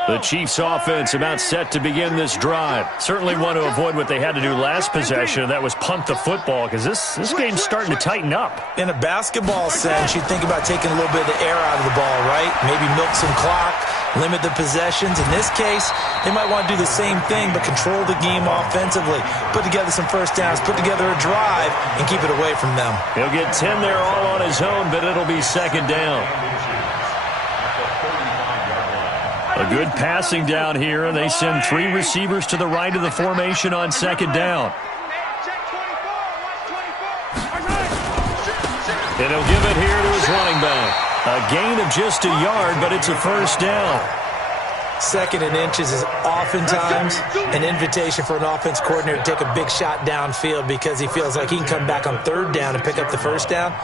The Chiefs offense about set to begin this drive. Certainly want to avoid what they had to do last possession, and that was punt the football, because this game's starting to tighten up. In a basketball sense, you think about taking a little bit of the air out of the ball, right? Maybe milk some clock, limit the possessions. In this case, they might want to do the same thing, but control the game offensively. Put together some first downs, put together a drive, and keep it away from them. He'll get 10 there all on his own, but it'll be 2nd down. A good passing down here, and they send 3 receivers to the right of the formation on 2nd down. And he'll give it here to his running back. A gain of just a yard, but it's a first down. 2nd and inches is oftentimes an invitation for an offense coordinator to take a big shot downfield because he feels like he can come back on 3rd down and pick up the first down.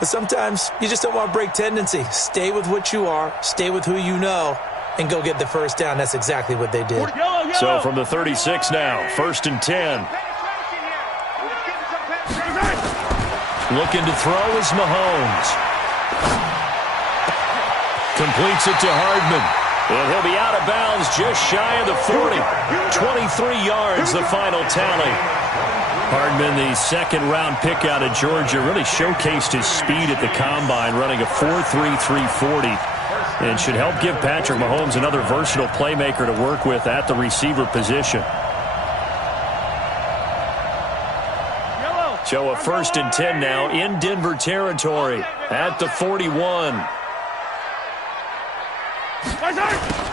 But sometimes you just don't want to break tendency. Stay with what you are. Stay with who you know. and go get the first down. That's exactly what they did. So from the 36 now, 1st and 10. Looking to throw is Mahomes. Completes it to Hardman. And he'll be out of bounds just shy of the 40. 23 yards, the final tally. Hardman, the second-round pick out of Georgia, really showcased his speed at the combine, running a 4.3 340. And should help give Patrick Mahomes another versatile playmaker to work with at the receiver position. So a 1st and 10 now in Denver territory at the 41.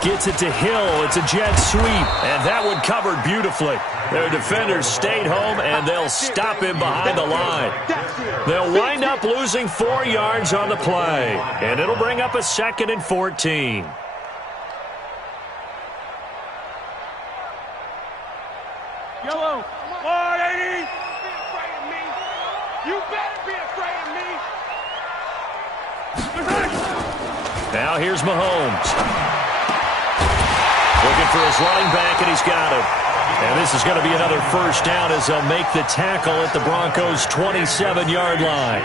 Gets it to Hill. It's a jet sweep, and that one covered beautifully. Their defenders stayed home, and they'll stop him behind the line. They'll wind up losing 4 yards on the play, and it'll bring up a 2nd and 14. Yellow. Come on, 80. You better be afraid of me. Now here's Mahomes. Looking for his running back, and he's got him. And this is going to be another first down as they'll make the tackle at the Broncos' 27-yard line.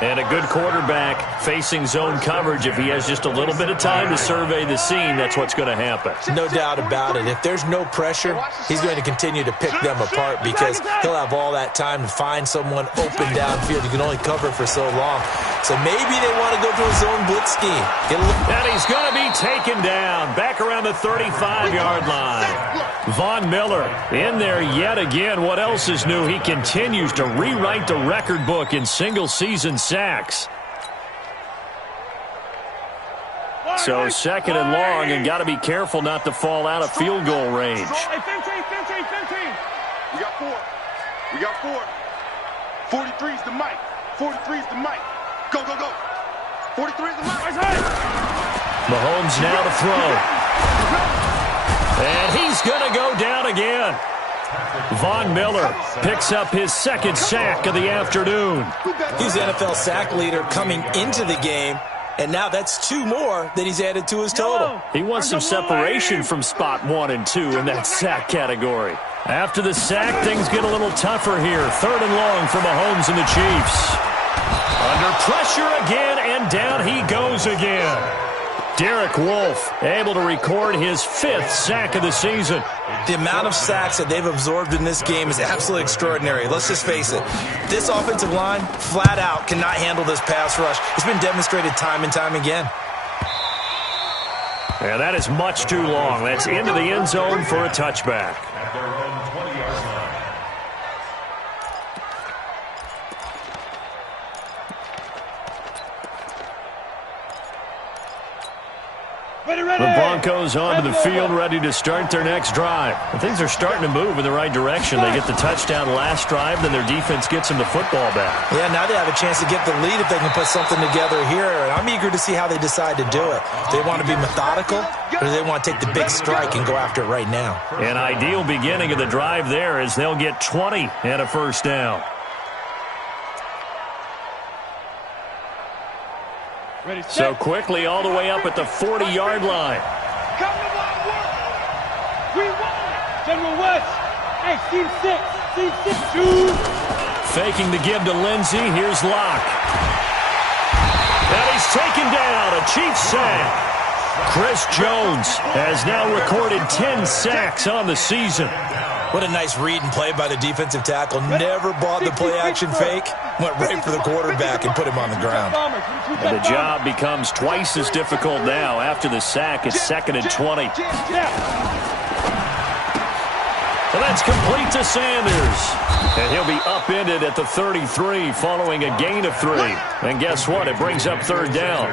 And a good quarterback facing zone coverage. If he has just a little bit of time to survey the scene, that's what's going to happen. No doubt about it. If there's no pressure, he's going to continue to pick them apart because he'll have all that time to find someone open downfield. You can only cover for so long. So maybe they want to go to a zone blitz scheme. And he's going to be taken down back around the 35-yard line. Von Miller in there yet again. What else is new? He continues to rewrite the record book in single-season sacks. So 2nd and long, and got to be careful not to fall out of field goal range. We got 4. We got 4. 43's the mic. 43's the mic. Go, go, go. 43's the mic. Mahomes now to throw. And he's going to go down again. Von Miller picks up his 2nd sack of the afternoon. He's the NFL sack leader coming into the game, and now that's 2 more that he's added to his total. He wants some separation from spot 1 and 2 in that sack category. After the sack, things get a little tougher here. 3rd and long for Mahomes and the Chiefs. Under pressure again, and down he goes again. Derek Wolfe able to record his 5th sack of the season. The amount of sacks that they've absorbed in this game is absolutely extraordinary. Let's just face it. This offensive line, flat out, cannot handle this pass rush. It's been demonstrated time and time again. And that is much too long. That's into the end zone for a touchback. At their own 20-yard line. The Broncos onto the field, ready to start their next drive. And things are starting to move in the right direction. They get the touchdown last drive, then their defense gets them the football back. Yeah, now they have a chance to get the lead if they can put something together here. And I'm eager to see how they decide to do it. Do they want to be methodical, or do they want to take the big strike and go after it right now? An ideal beginning of the drive there is they'll get 20 and a first down. So quickly all the way up at the 40-yard line. Come to my work. We want it. General West. Hey, team 6. 2. Faking the give to Lindsey. Here's Locke. And he's taken down. A Chiefs sack. Chris Jones has now recorded 10 sacks on the season. What a nice read and play by the defensive tackle. Never bought the play-action fake. Went right for the quarterback and put him on the ground. And the job becomes twice as difficult now. After the sack, it's 2nd and 20. Well, that's complete to Sanders. And he'll be upended at the 33 following a gain of 3. And guess what? It brings up 3rd down.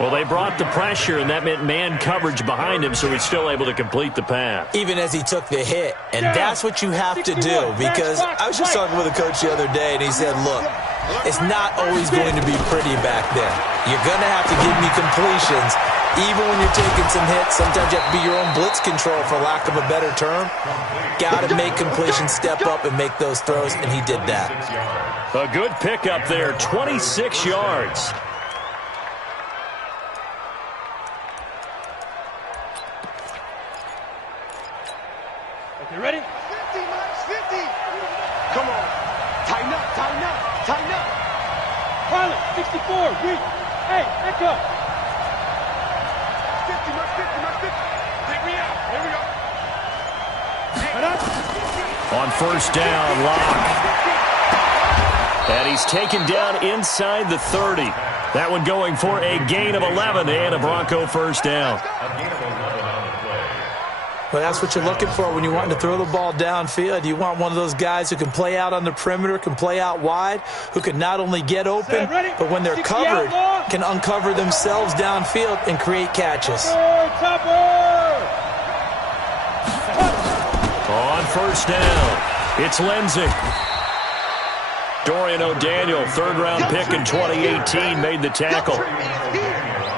Well, they brought the pressure, and that meant man coverage behind him, so he's still able to complete the pass. Even as he took the hit. And that's what you have to do, because I was just talking with a coach the other day, and he said, look, it's not always going to be pretty back there. You're going to have to give me completions. Even when you're taking some hits, sometimes you have to be your own blitz control, for lack of a better term. Got to make completions, step up, and make those throws, and he did that. A good pickup there, 26 yards. Silent, 64, weak. Hey, echo. 50, mark 50, mark 50. Take me out. Here we go. On first down, Locke. And he's taken down inside the 30. That one going for a gain of 11 and a Bronco first down. Well, that's what you're looking for when you're wanting to throw the ball downfield. You want one of those guys who can play out on the perimeter, can play out wide, who can not only get open, but when they're covered, can uncover themselves downfield and create catches. On first down, it's Lindsey. Dorian O'Daniel, third-round pick in 2018, made the tackle.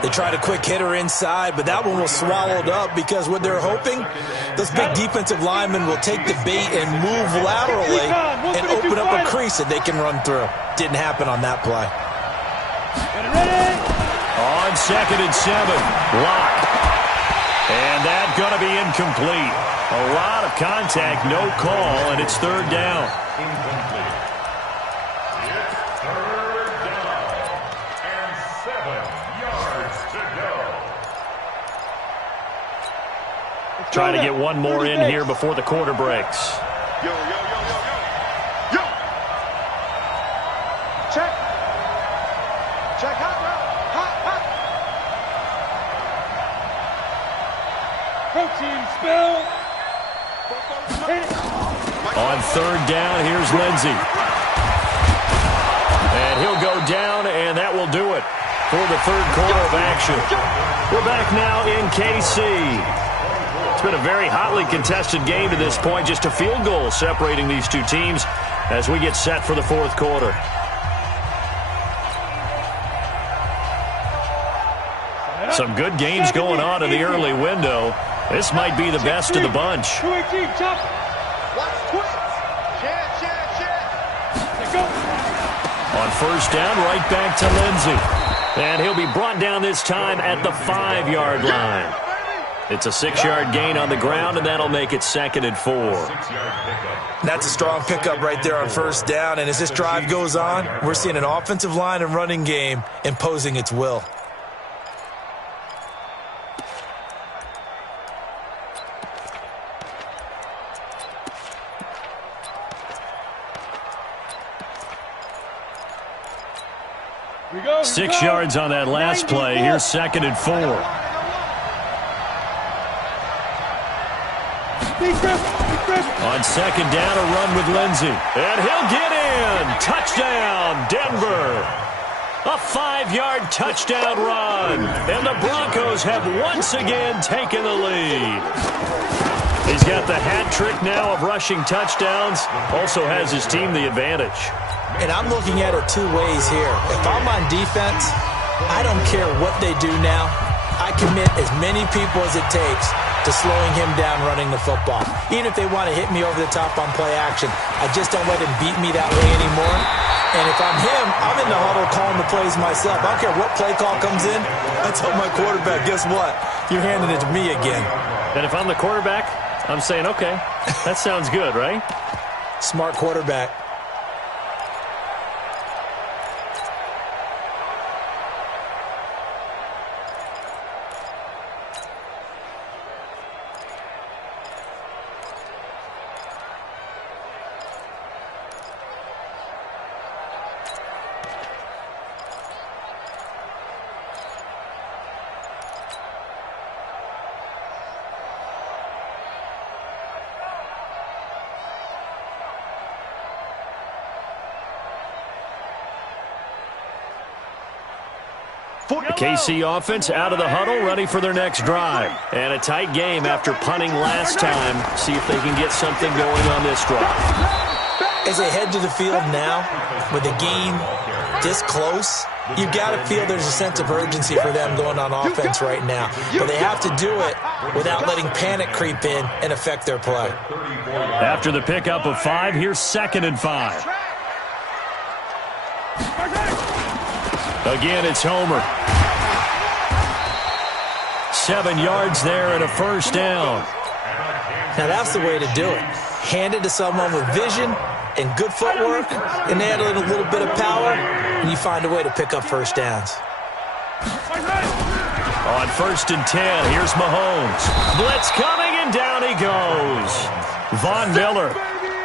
They tried a quick hitter inside, but that one was swallowed up because what they're hoping, those big defensive linemen will take the bait and move laterally and open up a crease that they can run through. Didn't happen on that play. On 2nd and 7, Locke. And that's going to be incomplete. A lot of contact, no call, and it's third down. Incomplete. It's third down and 7 yards to go. Try to get one more in here before the quarter breaks. Yo, yo, yo, yo, yo. Yo. Check. Check hot route. Hot, hot. Protein spill. On third down, here's Lindsey. And he'll go down, and that will do it for the third quarter of action. We're back now in KC. It's been a very hotly contested game to this point. Just a field goal separating these two teams as we get set for the fourth quarter. Some good games going on in the early window. This might be the best of the bunch. 218, chop. Watch twins. Chance. Go. On first down, right back to Lindsey. And he'll be brought down this time at the 5-yard line. It's a 6-yard gain on the ground, and that'll make it 2nd and 4. That's a strong pickup right there on first down, and as this drive goes on, we're seeing an offensive line and running game imposing its will. We go. 6 yards on that last play. Here's 2nd and 4. On second down, a run with Lindsey. And he'll get in. Touchdown, Denver. A 5-yard touchdown run. And the Broncos have once again taken the lead. He's got the hat trick now of rushing touchdowns. Also has his team the advantage. And I'm looking at it two ways here. If I'm on defense, I don't care what they do now. I commit as many people as it takes to slowing him down running the football. Even if they want to hit me over the top on play action, I just don't let him beat me that way anymore. And if I'm him, I'm in the huddle calling the plays myself. I don't care what play call comes in. I tell my quarterback, guess what? You're handing it to me again. And if I'm the quarterback, I'm saying, okay, that sounds good, right? Smart quarterback. The KC offense out of the huddle, ready for their next drive. And a tight game after punting last time. See if they can get something going on this drive. As they head to the field now, with the game this close, you got to feel there's a sense of urgency for them going on offense right now. But they have to do it without letting panic creep in and affect their play. After the pickup of 5, here's 2nd and 5. Again, it's Homer. 7 yards there and a first down. Now that's the way to do it. Hand it to someone with vision and good footwork, and add a little bit of power, and you find a way to pick up first downs. On 1st and 10, here's Mahomes. Blitz coming, and down he goes. Von Miller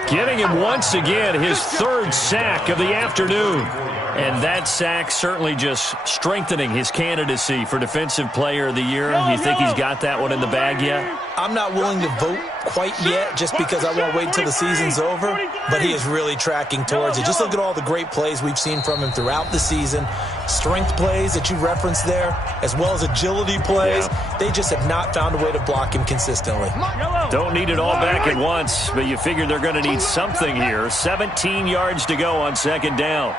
getting him once again his 3rd sack of the afternoon. And that sack certainly just strengthening his candidacy for Defensive Player of the Year. You think he's got that one in the bag yet? I'm not willing to vote quite yet just because I won't wait until the season's over, but he is really tracking towards it. Just look at all the great plays we've seen from him throughout the season. Strength plays that you referenced there, as well as agility plays. Yeah. They just have not found a way to block him consistently. Don't need it all back at once, but you figure they're going to need something here. 17 yards to go on 2nd down.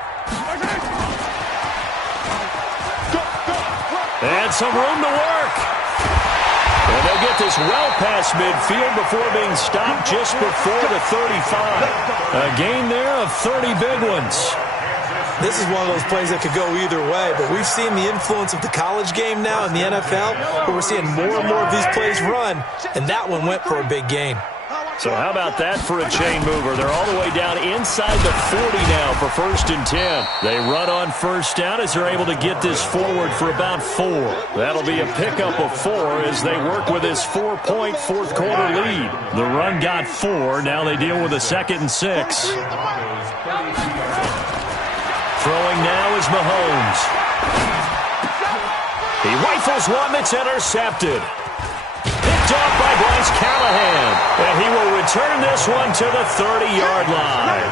And some room to work. And they'll get this well past midfield before being stopped just before the 35. A gain there of 30 big ones. This is one of those plays that could go either way, but we've seen the influence of the college game now in the NFL, where we're seeing more and more of these plays run, and that one went for a big gain. So how about that for a chain mover? They're all the way down inside the 40 now for 1st and 10. They run on 1st down as they're able to get this forward for about 4. That'll be a pickup of 4 as they work with this 4-point 4th quarter lead. The run got 4. Now they deal with a 2nd and 6. Throwing now is Mahomes. He rifles one that's intercepted. Picked off by Bryce Callahan. And he will return this one to the 30-yard line.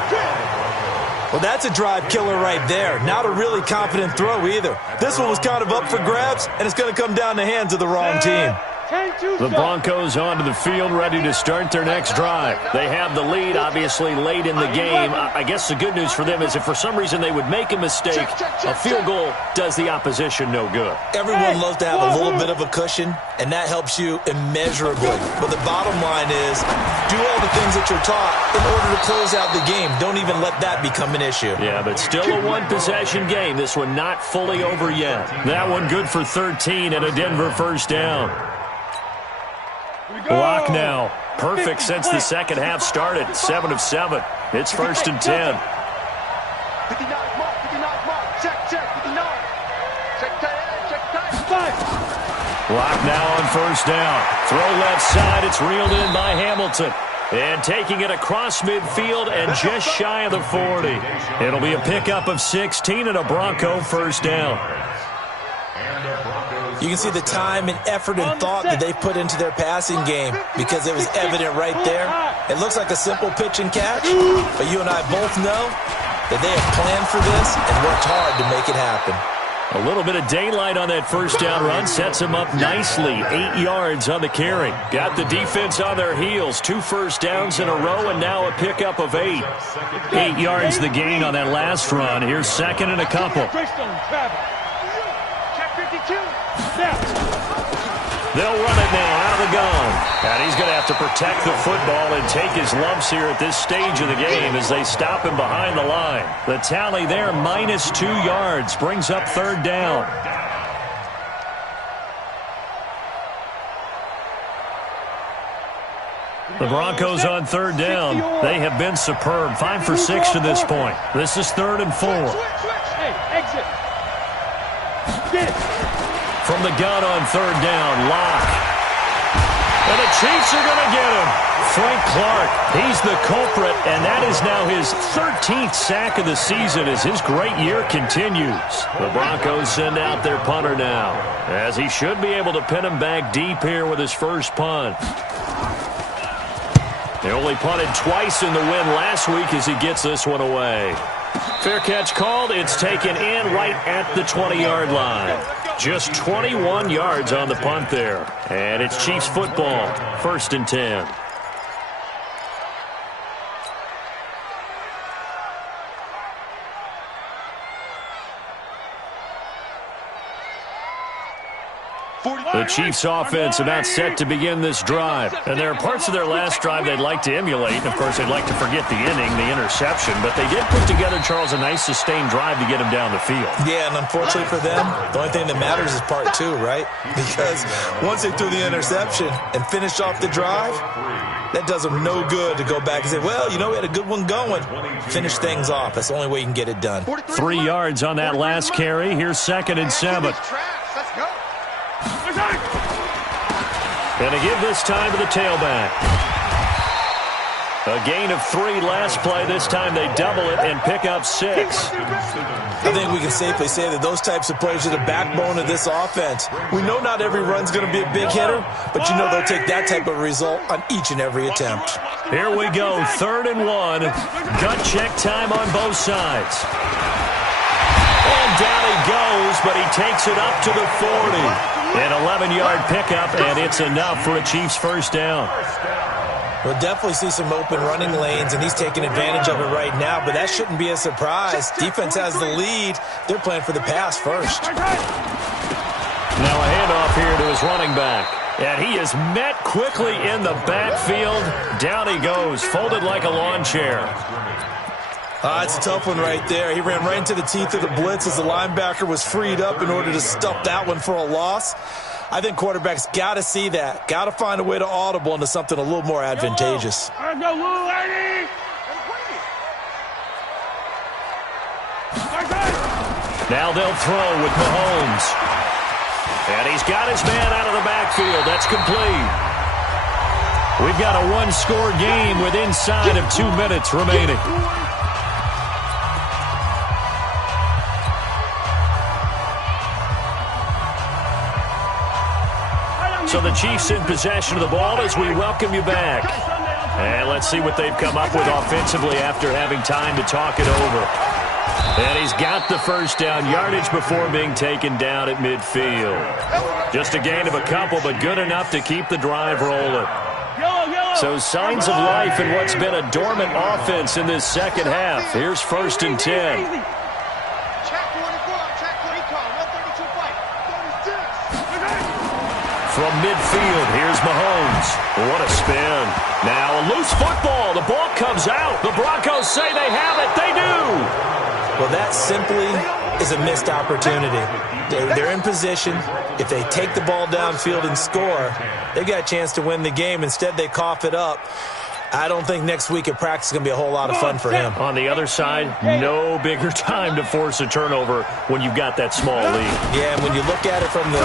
Well, that's a drive killer right there. Not a really confident throw either. This one was kind of up for grabs, and it's going to come down the hands of the wrong team. The Broncos onto the field, ready to start their next drive. They have the lead, obviously, late in the game. I guess the good news for them is if for some reason they would make a mistake, a field goal does the opposition no good. Everyone loves to have a little bit of a cushion, and that helps you immeasurably. But the bottom line is, do all the things that you're taught in order to close out the game. Don't even let that become an issue. Yeah, but still a one-possession game. This one not fully over yet. That one good for 13 and a Denver 1st down. Block now. Perfect since the second half started. 7 of 7. It's 1st and 10. 59 mark, 59 mark. Check, 59. Check tight. Block now on 1st down. Throw left side. It's reeled in by Hamilton. And taking it across midfield and just shy of the 40. It'll be a pickup of 16 and a Bronco 1st down. You can see the time and effort and thought that they put into their passing game because it was evident right there. It looks like a simple pitch and catch, but you and I both know that they have planned for this and worked hard to make it happen. A little bit of daylight on that 1st down run sets them up nicely. 8 yards on the carry. Got the defense on their heels. 2 first downs in a row and now a pickup of 8. 8 yards the gain on that last run. Here's 2nd and a couple. They'll run it now out of the gun. And he's going to have to protect the football and take his lumps here at this stage of the game as they stop him behind the line. The tally there, -2 yards, brings up 3rd down. The Broncos on 3rd down. They have been superb. 5 for 6 to this point. This is 3rd and 4. Hey, exit. Get. From the gun on 3rd down, Locke. And the Chiefs are going to get him. Frank Clark, he's the culprit, and that is now his 13th sack of the season as his great year continues. The Broncos send out their punter now, as he should be able to pin him back deep here with his first punt. They only punted twice in the win last week as he gets this one away. Fair catch called. It's taken in right at the 20-yard line. Just 21 yards on the punt there. And it's Chiefs football. 1st and 10. The Chiefs offense about set to begin this drive. And there are parts of their last drive they'd like to emulate. Of course, they'd like to forget the inning, the interception. But they did put together, Charles, a nice sustained drive to get him down the field. Yeah, and unfortunately for them, the only thing that matters is part 2, right? Because once they threw the interception and finished off the drive, That does them no good to go back and say, well, you know, we had a good one going. Finish things off. That's the only way you can get it done. 3 yards on that last carry. Here's 2nd and 7. Let's go. And to give this time to the tailback. A gain of 3 last play. This time they double it and pick up 6. I think we can safely say that those types of plays are the backbone of this offense. We know not every run's going to be a big hitter, but you know they'll take that type of result on each and every attempt. Here we go, 3rd and 1. Gut check time on both sides. And down he goes, but he takes it up to the 40. An 11-yard pickup, and it's enough for a Chiefs first down. We'll definitely see some open running lanes, and he's taking advantage of it right now, but that shouldn't be a surprise. Defense has the lead. They're playing for the pass first. Now a handoff here to his running back. And he is met quickly in the backfield. Down he goes, folded like a lawn chair. It's a tough one right there. He ran right into the teeth of the blitz as the linebacker was freed up in order to stuff that one for a loss. I think quarterbacks got to see that. Got to find a way to audible into something a little more advantageous. Now they'll throw with Mahomes. And he's got his man out of the backfield. That's complete. We've got a one-score game with inside of 2 minutes remaining. So the Chiefs in possession of the ball as we welcome you back. And let's see what they've come up with offensively after having time to talk it over. And he's got the first down yardage before being taken down at midfield. Just a gain of a couple, but good enough to keep the drive rolling. So signs of life in what's been a dormant offense in this second half. Here's 1st and 10. From midfield, here's Mahomes. What a spin. Now a loose football. The ball comes out. The Broncos say they have it. They do. Well, that simply is a missed opportunity. They're in position. If they take the ball downfield and score, they've got a chance to win the game. Instead, they cough it up. I don't think next week at practice is going to be a whole lot of fun for him. On the other side, no bigger time to force a turnover when you've got that small lead. Yeah, and when you look at it from the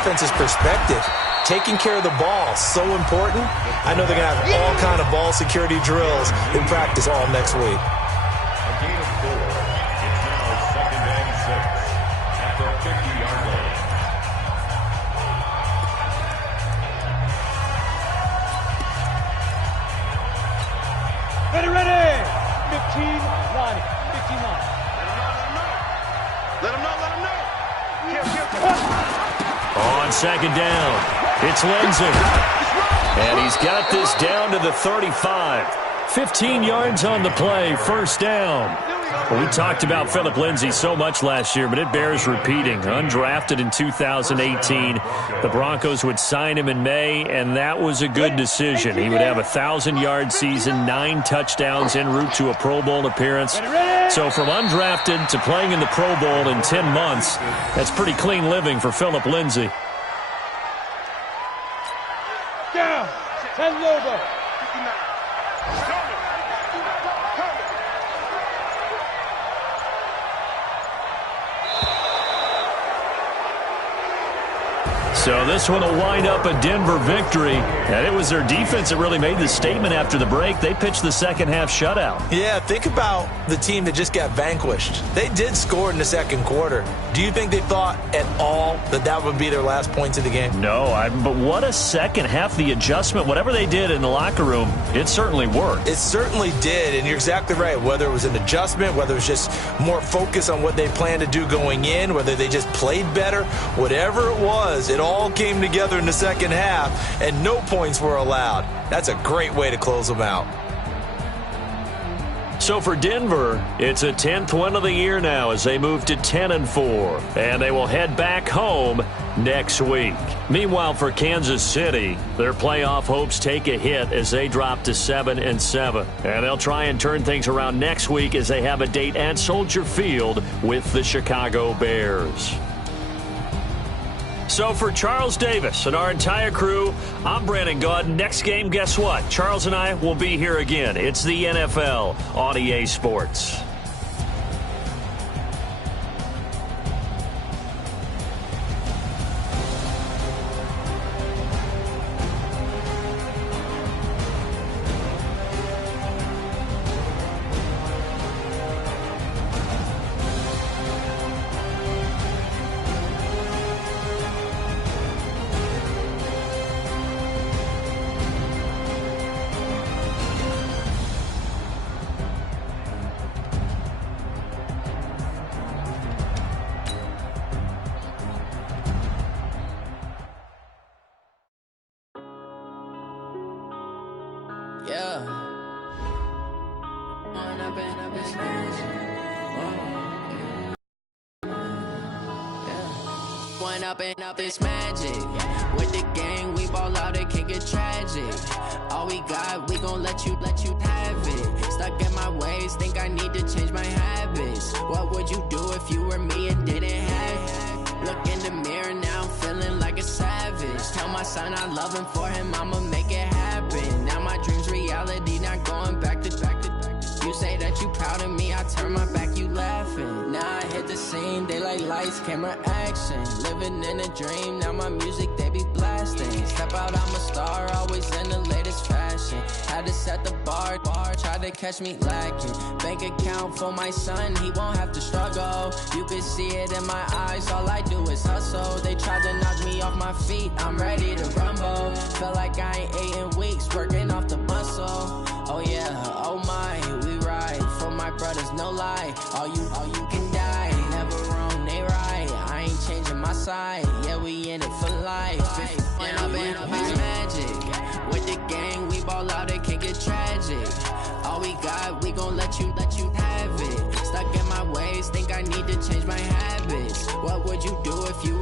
offense's perspective, taking care of the ball is so important. I know they're going to have all kind of ball security drills in practice all next week. A gain of 4. It's now 2nd and 6 at the 50-yard line. Ready, ready! 15 line. 15 line. Let him know. On 2nd down, it's Lindsay. And he's got this down to the 35. 15 yards on the play, first down. Well, we talked about Phillip Lindsay so much last year, but it bears repeating. Undrafted in 2018, the Broncos would sign him in May, and that was a good decision. He would have a 1,000-yard season, 9 touchdowns en route to a Pro Bowl appearance. So from undrafted to playing in the Pro Bowl in 10 months, that's pretty clean living for Phillip Lindsay. Down. 10 Lobo. So this one will wind up a Denver victory. And it was their defense that really made the statement after the break. They pitched the second half shutout. Yeah, think about the team that just got vanquished. They did score in the second quarter. Do you think they thought at all that that would be their last points of the game? No, but what a second half. The adjustment, whatever they did in the locker room, it certainly worked. It certainly did, and you're exactly right. Whether it was an adjustment, whether it was just more focus on what they planned to do going in, whether they just played better, whatever it was, it all came together in the second half, and no points were allowed. That's a great way to close them out. So for Denver, it's a 10th win of the year now as they move to 10-4, and they will head back home next week. Meanwhile, for Kansas City, their playoff hopes take a hit as they drop to 7-7, and they'll try and turn things around next week as they have a date at Soldier Field with the Chicago Bears. So for Charles Davis and our entire crew, I'm Brandon Gaudin. Next game, guess what? Charles and I will be here again. It's the NFL on EA Sports. Up this magic with the gang, we ball out, it can get tragic. All we got, we gon' let you have it. Stuck in my ways, think I need to change my habits. What would you do if you were me and didn't have it? Look in the mirror now, I'm feeling like a savage. Tell my son I love him, for him I'ma make it happen. Now my dreams reality, not going back to. You say that you proud of me, I turn my back, you laughing. Now I hit the scene, they like lights, camera, action. Living in a dream, now my music, they be blasting. Step out, I'm a star, always in the latest fashion. Had to set the bar, try to catch me lacking. Bank account for my son, he won't have to struggle. You can see it in my eyes, all I do is hustle. They tried to knock me off my feet, I'm ready to rumble. Feel like I ain't ate in weeks, working off the muscle. Oh yeah, oh my, we ride for my brothers, no lie. All you can die, never wrong, they right. I ain't changing my side, yeah, we in it for life. When up it's magic, with the gang, we ball out, it can get tragic. All we got, we gon' let you have it. Stuck in my ways, think I need to change my habits. What would you do if you